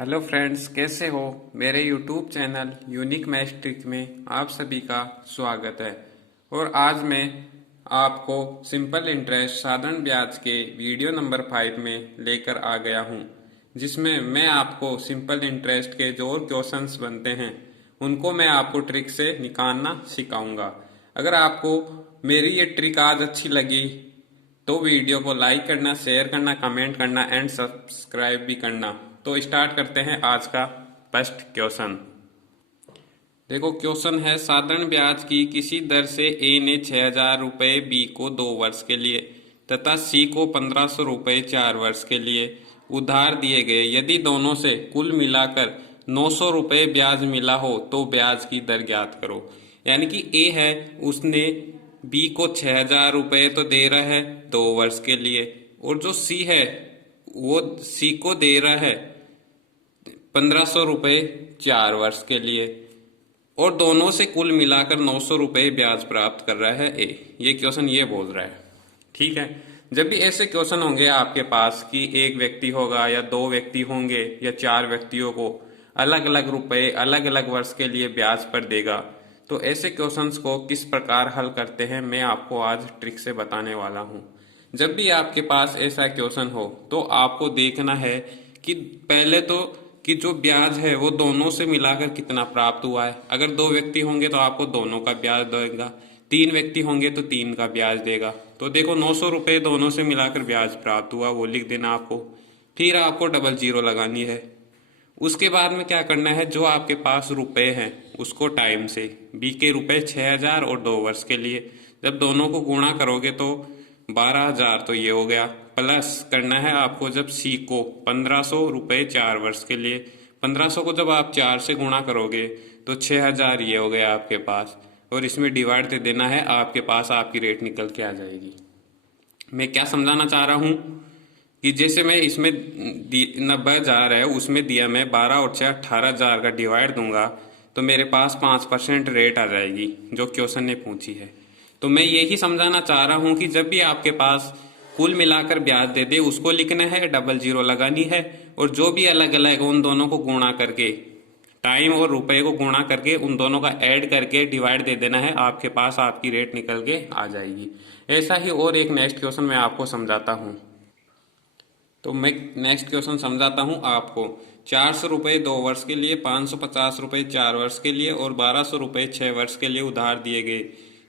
Hello friends, कैसे हो। मेरे YouTube channel unique math trick में आप सभी का स्वागत है। और आज मैं आपको सिंपल इंटरेस्ट साधारण ब्याज के वीडियो नंबर 5 में लेकर आ गया हूं, जिसमें मैं आपको सिंपल इंटरेस्ट के जो और क्वेश्चंस बनते हैं उनको मैं आपको ट्रिक से निकालना सिखाऊंगा। अगर आपको मेरी ये ट्रिक आज अच्छी लगी तो वीडियो को लाइक करना, शेयर करना, कमेंट करना एंड सब्सक्राइब भी करना। तो स्टार्ट करते हैं आज का फर्स्ट क्वेश्चन। देखो, क्वेश्चन है साधारण ब्याज की किसी दर से ए ने 6,000 रुपये बी को 2 वर्ष के लिए तथा सी को 1,500 रुपये 4 वर्ष के लिए उधार दिए गए। यदि दोनों से कुल मिलाकर 900 रुपये ब्याज मिला हो तो ब्याज की दर ज्ञात करो। यानी कि ए है, उसने बी को 6,000 रुपये तो दे रहा है 2 वर्ष के लिए, और जो सी है वो सी को दे रहा है 1,500 रुपये 4 वर्ष के लिए, और दोनों से कुल मिलाकर 900 रुपये ब्याज प्राप्त कर रहा है ए। ये क्वेश्चन ये बोल रहा है। ठीक है, जब भी ऐसे क्वेश्चन होंगे आपके पास कि एक व्यक्ति होगा या 2 व्यक्ति होंगे या 4 व्यक्तियों को अलग अलग रुपए अलग अलग वर्ष के लिए ब्याज पर देगा, तो ऐसे क्वेश्चंस को किस प्रकार हल करते हैं मैं आपको आज ट्रिक से बताने वाला हूं। जब भी आपके पास ऐसा क्वेश्चन हो तो आपको देखना है कि पहले तो कि जो ब्याज है वो दोनों से मिलाकर कितना प्राप्त हुआ है। अगर 2 व्यक्ति होंगे तो आपको दोनों का ब्याज देगा, 3 व्यक्ति होंगे तो 3 का ब्याज देगा। तो देखो, 900 रुपये दोनों से मिलाकर ब्याज प्राप्त हुआ, वो लिख देना आपको। फिर आपको डबल जीरो लगानी है। उसके बाद में क्या करना है, जो आपके पास रुपए हैं उसको टाइम से, बी के रुपए 6,000 और 2 वर्ष के लिए जब दोनों को गुणा करोगे तो 12,000 तो ये हो गया। प्लस करना है आपको जब सी को 1,500 रुपये 4 वर्ष के लिए, 1,500 को जब आप 4 से गुणा करोगे तो 6,000 ये हो गया आपके पास, और इसमें डिवाइड दे देना है, आपके पास आपकी रेट निकल के आ जाएगी। मैं क्या समझाना चाह रहा हूँ कि जैसे मैं इसमें 90,000 है, उसमें दिया मैं 12 और 6 18,000 का डिवाइड दूंगा तो मेरे पास 5% रेट आ जाएगी जो क्वेश्चन ने पूछी है। तो मैं यही समझाना चाह रहा हूं कि जब भी आपके पास कुल मिलाकर ब्याज दे दे उसको लिखना है, डबल जीरो लगानी है, और जो भी अलग अलग उन दोनों को गुणा करके, टाइम और रुपए को गुणा करके उन दोनों का ऐड करके डिवाइड दे देना है, आपके पास आपकी रेट निकल के आ जाएगी। ऐसा ही और एक नेक्स्ट क्वेश्चन मैं आपको समझाता हूँ। तो मैं नेक्स्ट क्वेश्चन समझाता हूँ आपको। 400 रुपये 2 वर्ष के लिए, 550 रुपये 4 वर्ष के लिए और 1,200 रुपये 6 वर्ष के लिए उधार दिए गए।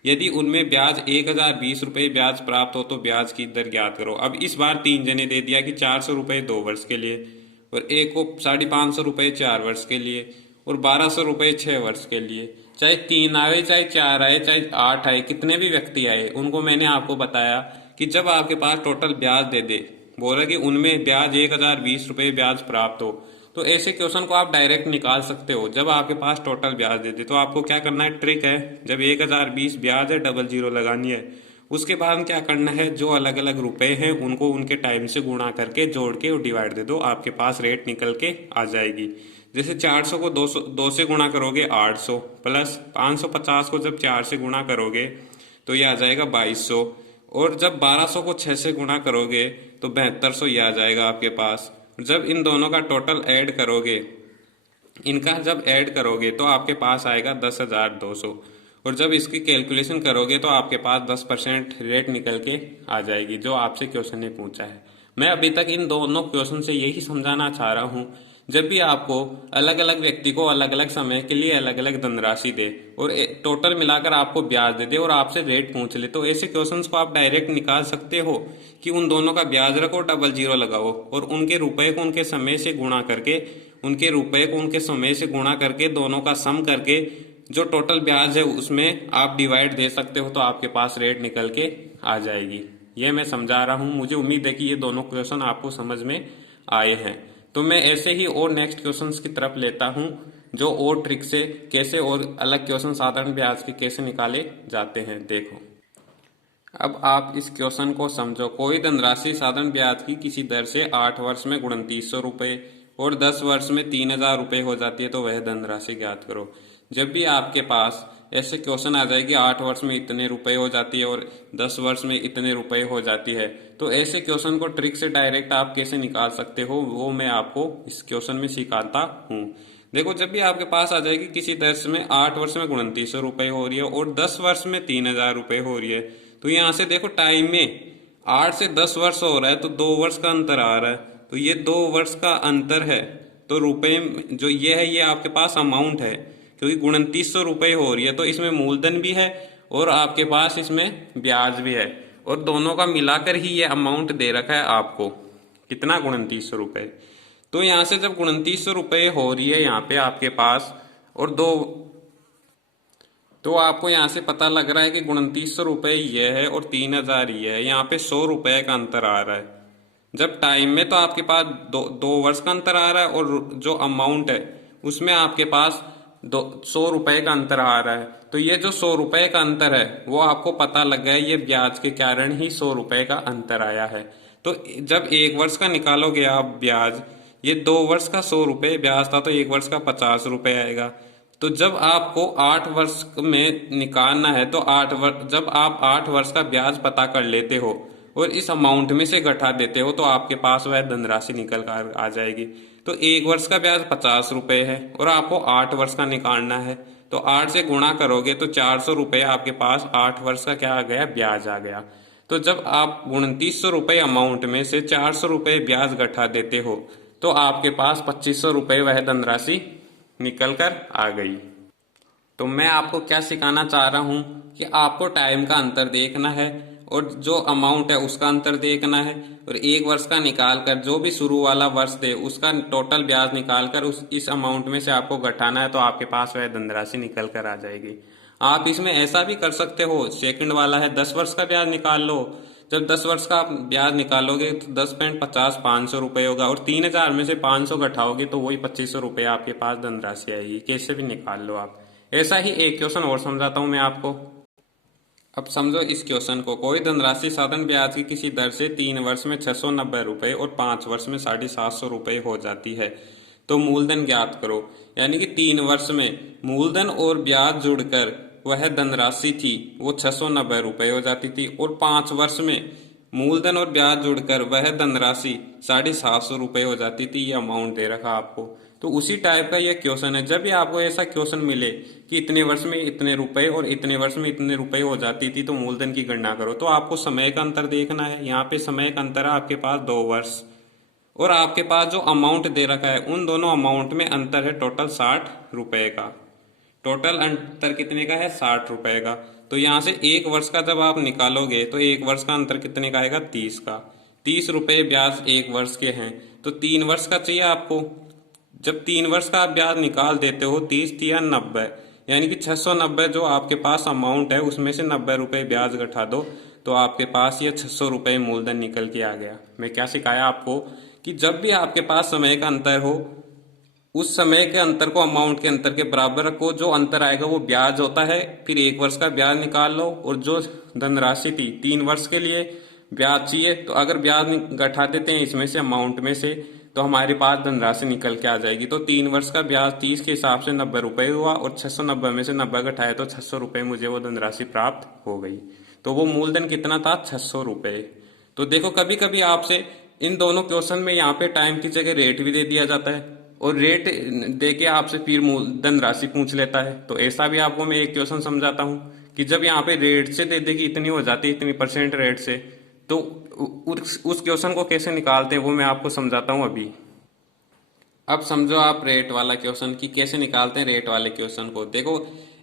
यदि उनमें ब्याज 1,020 रुपये ब्याज प्राप्त हो तो ब्याज की दर ज्ञात करो। अब इस बार 3 जने दे दिया कि 400 रुपये 2 वर्ष के लिए, और एक को 550 रुपये 4 वर्ष के लिए और 1,200 रुपये 6 वर्ष के लिए। चाहे 3 आए, चाहे 4 आए, चाहे 8 आए, कितने भी व्यक्ति आए, उनको मैंने आपको बताया कि जब आपके पास टोटल ब्याज दे दे, बोला कि उनमें ब्याज 1,020 रुपये ब्याज प्राप्त हो, तो ऐसे क्वेश्चन को आप डायरेक्ट निकाल सकते हो। जब आपके पास टोटल ब्याज दे दे तो आपको क्या करना है, ट्रिक है, जब 1,020 ब्याज है डबल जीरो लगानी है। उसके बाद क्या करना है, जो अलग अलग रुपए हैं उनको उनके टाइम से गुणा करके जोड़ के और डिवाइड दे दो, आपके पास रेट निकल के आ जाएगी। जैसे 400 को 2 से गुणा करोगे 800, प्लस 550 को जब 4 से गुणा करोगे तो ये आ जाएगा 2,200, और जब 1,200 को 6 से गुणा करोगे तो 7,200 ये आ जाएगा आपके पास। जब इन दोनों का टोटल ऐड करोगे, इनका जब ऐड करोगे तो आपके पास आएगा 10,200, और जब इसकी कैलकुलेशन करोगे तो आपके पास 10% रेट निकल के आ जाएगी जो आपसे क्वेश्चन ने पूछा है। मैं अभी तक इन दोनों क्वेश्चन से यही समझाना चाह रहा हूँ, जब भी आपको अलग अलग व्यक्ति को अलग अलग समय के लिए अलग अलग धनराशि दे और टोटल मिलाकर आपको ब्याज दे दे और आपसे रेट पूछ ले, तो ऐसे क्वेश्चंस को आप डायरेक्ट निकाल सकते हो कि उन दोनों का ब्याज रखो, डबल जीरो लगाओ, और उनके रुपए को उनके समय से गुणा करके, उनके रुपए को उनके समय से गुणा करके दोनों का सम करके जो टोटल ब्याज है उसमें आप डिवाइड दे सकते हो, तो आपके पास रेट निकल के आ जाएगी। ये मैं समझा रहा हूँ। मुझे उम्मीद है कि ये दोनों क्वेश्चन आपको समझ में आए हैं। तो मैं ऐसे ही और नेक्स्ट क्वेश्चंस की तरफ लेता हूं, जो और ट्रिक से कैसे और अलग क्वेश्चन साधारण ब्याज के कैसे निकाले जाते हैं। देखो, अब आप इस क्वेश्चन को समझो। कोई धनराशि साधारण ब्याज की किसी दर से 8 वर्ष में 2,900 रुपये और 10 वर्ष में 3,000 रुपये हो जाती है, तो वह धनराशि ज्ञात करो। जब भी आपके पास ऐसे क्वेश्चन आ जाए कि 8 वर्ष में इतने रुपए हो जाती है और 10 वर्ष में इतने रुपए हो जाती है। तो ऐसे क्वेश्चन को ट्रिक से डायरेक्ट आप कैसे निकाल सकते हो वो मैं आपको इस क्वेश्चन में सिखाता हूँ। देखो, जब भी आपके पास आ जाएगी किसी दर्श में 8 वर्ष में 2900 रुपए हो रही है और 10 वर्ष में 3000 रुपए हो रही है, तो यहाँ से देखो टाइम में 8 से 10 वर्ष हो रहा है तो 2 वर्ष का अंतर आ रहा है, तो ये 2 वर्ष का अंतर है। तो रुपए जो ये है ये आपके पास अमाउंट है, क्योंकि 2900 रुपए हो रही है तो इसमें मूलधन भी है और आपके पास इसमें ब्याज भी है, और दोनों का मिलाकर ही ये अमाउंट दे रखा है आपको। कितना? 2900 रुपए। तो यहाँ से जब 2900 रुपए हो रही है यहाँ पे आपके पास और दो, तो आपको यहाँ से पता लग रहा है कि 2900 रुपए ये है और 3000 ये है, यहाँ पे 100 रुपए का अंतर आ रहा है। जब टाइम में तो आपके पास दो वर्ष का अंतर आ रहा है और जो अमाउंट है उसमें आपके पास 100 रुपए का अंतर आ रहा है। तो ये जो 100 रुपए का अंतर है वो आपको पता लग गया, ये ब्याज के कारण ही 100 रुपए का अंतर आया है। तो जब 1 वर्ष का निकालोगे आप ब्याज, ये 2 वर्ष का 100 रुपए ब्याज था तो 1 वर्ष का 50 रुपए आएगा। तो जब आपको 8 वर्ष में निकालना है तो जब आप 8 वर्ष का ब्याज पता कर लेते हो और इस अमाउंट में से घटा देते हो तो आपके पास वह धनराशि निकल कर आ जाएगी। तो 1 वर्ष का ब्याज 50 रुपए है और आपको 8 वर्ष का निकालना है, तो 8 से गुणा करोगे तो 400 रुपए आपके पास 8 वर्ष का क्या आ गया? ब्याज आ गया। तो जब आप 2900 रुपए अमाउंट में से 400 रुपए ब्याज घटा देते हो तो आपके पास 2500 रुपए वह धनराशि निकल कर आ गई। तो मैं आपको क्या सिखाना चाह रहा हूं कि आपको टाइम का अंतर देखना है और जो अमाउंट है उसका अंतर देखना है, और 1 वर्ष का निकाल कर जो भी शुरू वाला वर्ष दे उसका टोटल ब्याज निकाल कर इस अमाउंट में से आपको घटाना है, तो आपके पास वह धनराशि निकल कर आ जाएगी। आप इसमें ऐसा भी कर सकते हो, सेकंड वाला है 10 वर्ष का ब्याज निकाल लो। जब 10 वर्ष का ब्याज निकालोगे तो 10.50 500 रुपए होगा और 3000 में से 500 घटाओगे तो वही 2500 रुपए आपके पास धनराशि आएगी। कैसे भी निकाल लो आप। ऐसा ही एक क्वेश्चन और समझाता हूं मैं आपको। अब समझो इस क्वेश्चन को, कोई धनराशि साधारण ब्याज की किसी दर से 3 वर्ष में 690 रुपए और 5 वर्ष में 750 रुपए हो जाती है, तो मूलधन ज्ञात करो। यानी कि 3 वर्ष में मूलधन और ब्याज जुड़कर वह धनराशि थी वो 690 रुपए हो जाती थी, और 5 वर्ष में मूलधन और ब्याज जुड़कर वह धनराशि 750 रुपए हो जाती थी। ये अमाउंट दे रखा आपको। तो उसी टाइप का ये क्वेश्चन है। जब भी आपको ऐसा क्वेश्चन मिले कि इतने वर्ष में इतने रुपए और इतने वर्ष में इतने रुपए हो जाती थी तो मूलधन की गणना करो, तो आपको समय का अंतर देखना है। यहाँ पे समय का अंतर है आपके पास 2 वर्ष, और आपके पास जो अमाउंट दे रखा है उन दोनों अमाउंट में अंतर है टोटल 60 रुपए का। टोटल अंतर कितने का है? 60 रुपए का। तो यहाँ से 1 वर्ष का जब आप निकालोगे तो 1 वर्ष का अंतर कितने का आएगा? 30 का। 30 रुपए ब्याज 1 वर्ष के हैं, तो 3 वर्ष का चाहिए आपको। जब 3 वर्ष का आप ब्याज निकाल देते हो 30 या 90, यानी कि 690 जो आपके पास अमाउंट है उसमें से 90 रुपए ब्याज घटा दो तो आपके पास ये 600 रुपए मूलधन निकल के आ गया। मैं क्या सिखाया आपको कि जब भी आपके पास समय का अंतर हो उस समय के अंतर को अमाउंट के अंतर के बराबर रखो। जो अंतर आएगा वो ब्याज होता है, फिर 1 वर्ष का ब्याज निकाल लो, और जो धनराशि थी 3 वर्ष के लिए ब्याज चाहिए तो अगर ब्याज घटा देते हैं इसमें से अमाउंट में से तो हमारे पास धनराशि निकल के आ जाएगी। तो 3 वर्ष का ब्याज 30 के हिसाब से 90 रुपए हुआ और 690 में से 90 घटाए तो 600 रुपए मुझे वो धनराशि प्राप्त हो गई। तो वो मूलधन कितना था? 600 रुपए। तो देखो, कभी कभी आपसे इन दोनों क्वेश्चन में यहाँ पे टाइम की जगह रेट भी दे दिया जाता है और रेट दे के आपसे फिर धनराशि पूछ लेता है। तो ऐसा भी आपको मैं एक क्वेश्चन समझाता हूँ कि जब यहाँ पे रेट से दे दे कि इतनी हो जाती है, इतनी % रेट से, तो उस क्वेश्चन को कैसे निकालते हैं वो मैं आपको समझाता हूं अभी। अब समझो आप रेट वाला क्वेश्चन कि कैसे निकालते हैं रेट वाले क्वेश्चन को। देखो,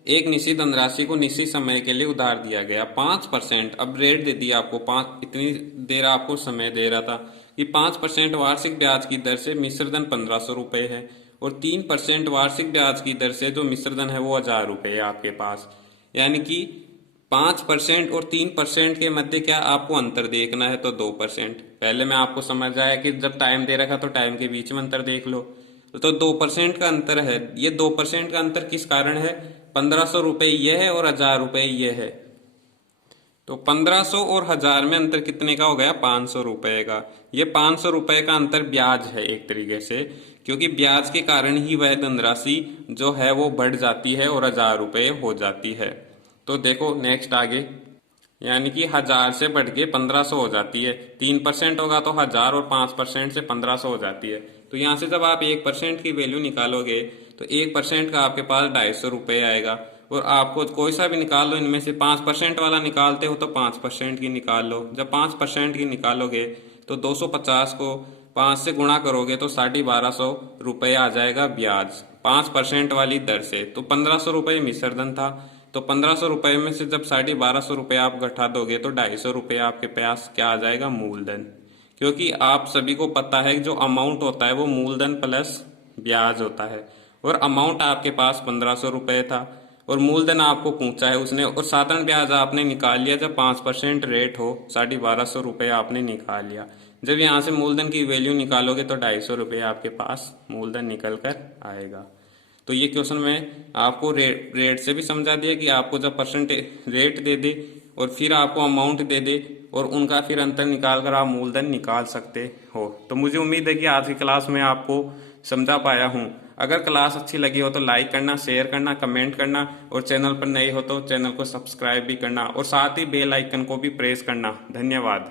एक निश्चित धनराशि को निश्चित समय के लिए उधार दिया गया 5%। अब रेट दे दिया आपको 5, इतनी देर आपको समय दे रहा था कि 5% वार्षिक ब्याज की दर से मिश्र धन 1500 रुपए है और 3% वार्षिक ब्याज की दर से जो मिश्र धन है वो 1000 रुपए है आपके पास। यानी कि 5% और 3% के मध्य क्या आपको अंतर देखना है? तो 2%। पहले मैं आपको समझ आया कि जब टाइम दे रखा तो टाइम के बीच में अंतर देख लो। तो 2% का अंतर है। ये 2% का अंतर किस कारण है? 1500 रुपए ये है और 1000 रुपए ये है। तो 1500 और 1000 में अंतर कितने का हो गया? 500 रुपए का। ये 500 रुपए का अंतर ब्याज है एक तरीके से, क्योंकि ब्याज के कारण ही वह धनराशि जो है वो बढ़ जाती है और 1000 रुपये हो जाती है। तो देखो नेक्स्ट आगे, यानी कि 1000 से बढ़ के 1500 हो जाती है। 3% होगा तो 1000 और 5% से 1500 हो जाती है। तो यहाँ से जब आप 1% की वैल्यू निकालोगे तो 1% का आपके पास 250 रुपये आएगा। और आपको कोई सा भी निकाल लो, इनमें से 5% वाला निकालते हो तो 5% की निकाल लो। जब 5% की निकालोगे तो 250 को 5 से गुणा करोगे तो 1250 रुपये आ जाएगा ब्याज 5% वाली दर से। तो 1500 रुपये मिश्रधन था। तो 1500 रुपये में से जब 1250 रुपये आप घटा दोगे तो 250 रुपये आपके पास क्या आ जाएगा, मूलधन। क्योंकि आप सभी को पता है कि जो अमाउंट होता है वो मूलधन प्लस ब्याज होता है। और अमाउंट आपके पास 1500 रुपये था और मूलधन आपको पूछा है उसने, और साधारण ब्याज आपने निकाल लिया जब 5% रेट हो, 1250 रुपये आपने निकाल लिया। जब यहाँ से मूलधन की वैल्यू निकालोगे तो 250 रुपये आपके पास मूलधन निकल कर आएगा। तो ये क्वेश्चन में आपको रेट से भी समझा दिया कि आपको जब परसेंटेज रेट दे दे और फिर आपको अमाउंट दे दे और उनका फिर अंतर निकाल कर आप मूलधन निकाल सकते हो। तो मुझे उम्मीद है कि आज की क्लास में आपको समझा पाया हूँ। अगर क्लास अच्छी लगी हो तो लाइक करना, शेयर करना, कमेंट करना, और चैनल पर नए हो तो चैनल को सब्सक्राइब भी करना, और साथ ही बेल आइकन को भी प्रेस करना। धन्यवाद।